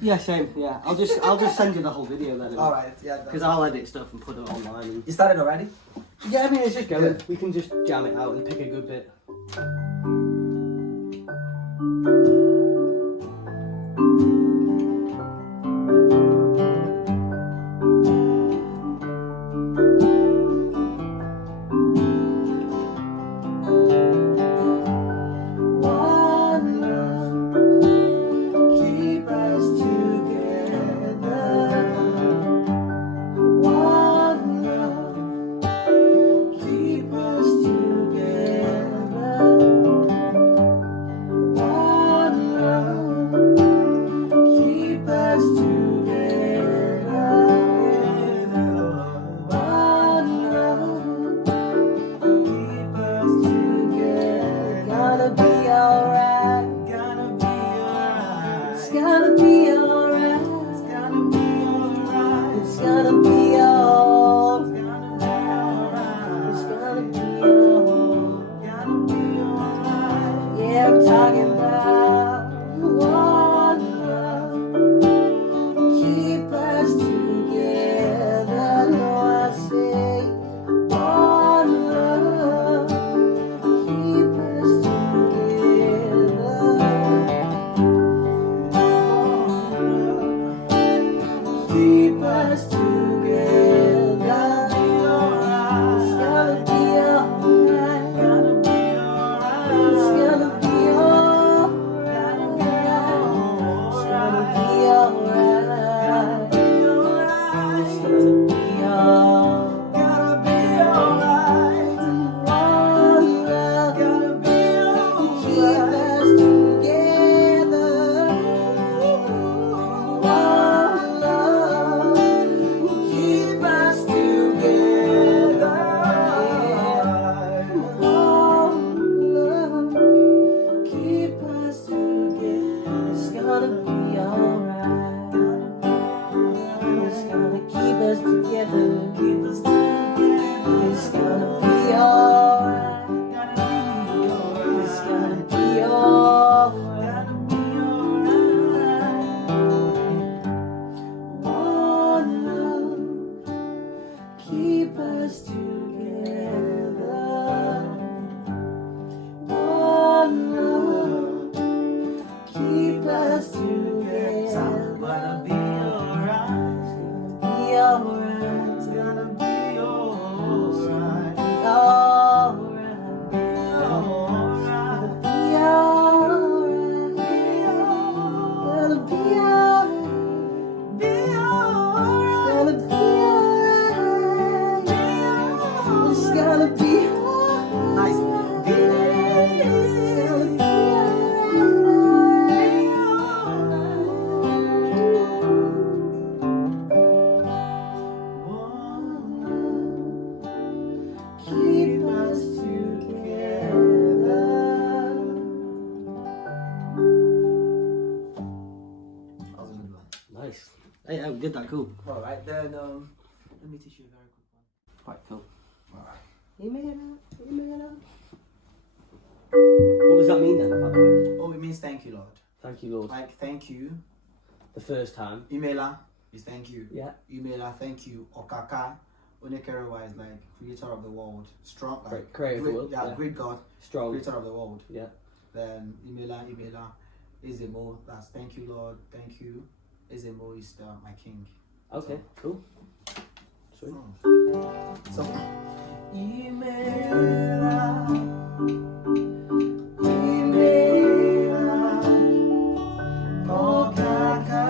Yeah, same. Yeah, I'll just send you the whole video then. All right, yeah. Because I'll edit stuff and put it online. And... You started already? Yeah, I mean it's just going. Good. We can just jam it out and pick a good bit. Nice. Hey, how good that cool. Alright, then let me teach you a very quick one. Quite cool. Alright. What does that mean then, by the way? Oh, it means thank you, Lord. Thank you, Lord. Like thank you. The first time. Imela is thank you. Yeah. Imela, thank you. Okaka, Onekerewa is like creator of the world. Strong, like creator of the world. Yeah, great God. Strong. Creator of the world. Yeah. Then Imela, Izemo, that's thank you, Lord, thank you. Izemo is my king. Okay, so. cool. Sweet. So, Imela, Okaka,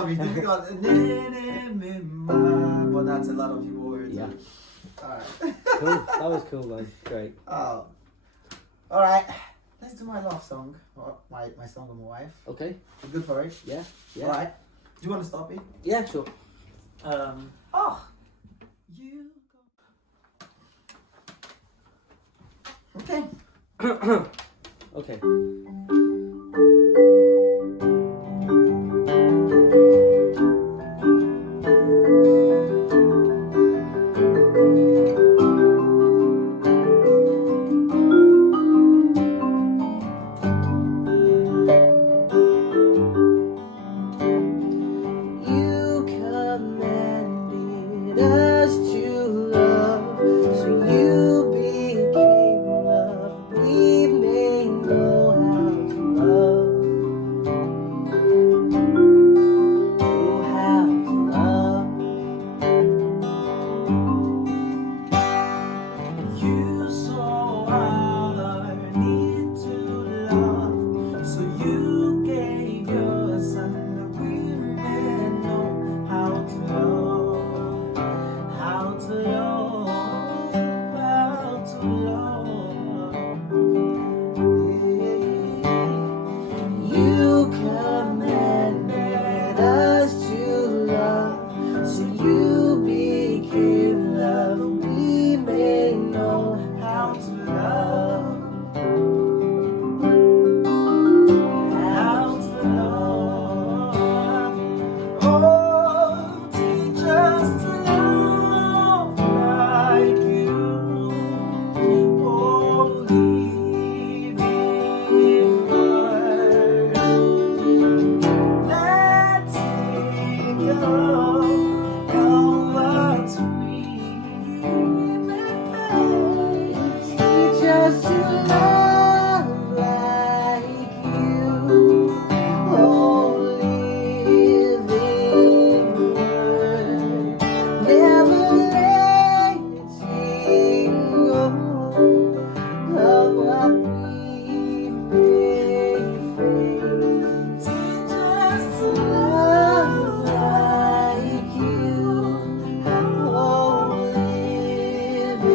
Okay, difficult. But that's a lot of Igbo words. Yeah. Alright. Cool. That was cool, man. Great. Alright. Let's do my love song. Or my song with my wife. Okay. You good for it? Yeah. Yeah. Alright. Do you want to stop it? Yeah, sure. You go. Okay. Okay. You commanded us to love, so you became love. We may know how to love. Oh, how to love. You saw our need to love, so you gave your son that we may know how to love, how to love, how to love. You commanded us to love, so you became love. We may know How to love, how to love. Oh, teach us to love like you. Oh, living word, letting go of what we may face. Teach us to love like you, oh living word. Never letting go of what we may face. Teach us to Love love like you, oh living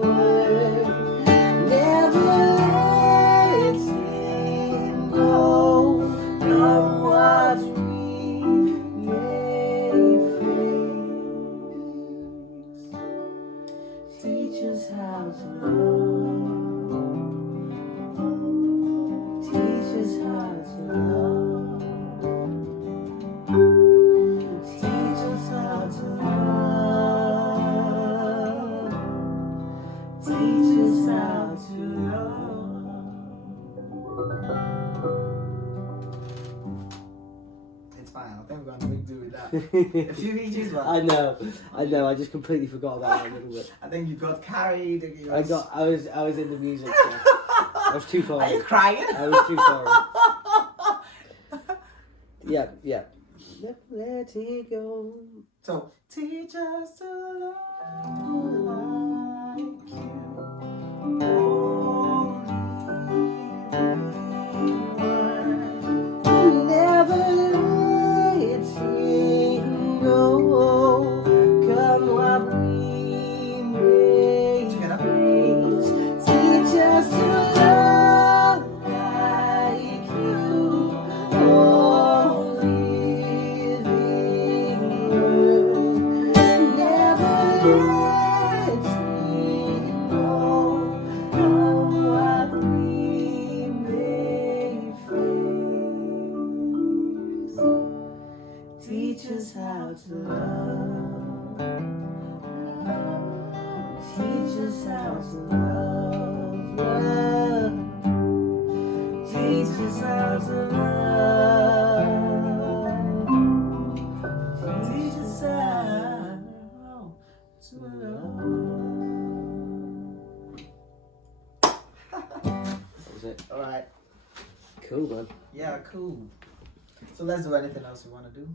word. Never letting go of what we may face. Teach us how to love. Teach us how to love. Teach us how to love. Teach us how to love. It's fine. I think we're gonna make do with that. A few inches, but I know. I just completely forgot about that a little bit. I think you got carried. I was in the music. So I was too far. Are you crying? I was too far. Yeah, yeah. Let it go. So teach us to love like you. Never letting go. Come what we may face. Teach us to love like you. Oh, living word. Never letting go. Come what we may face. Teach us how to love. Teach us how to love. Love. Teach us how to love. Teach us how to love. That was it. All right. Cool, man. Yeah, cool. So let's do anything else you want to do.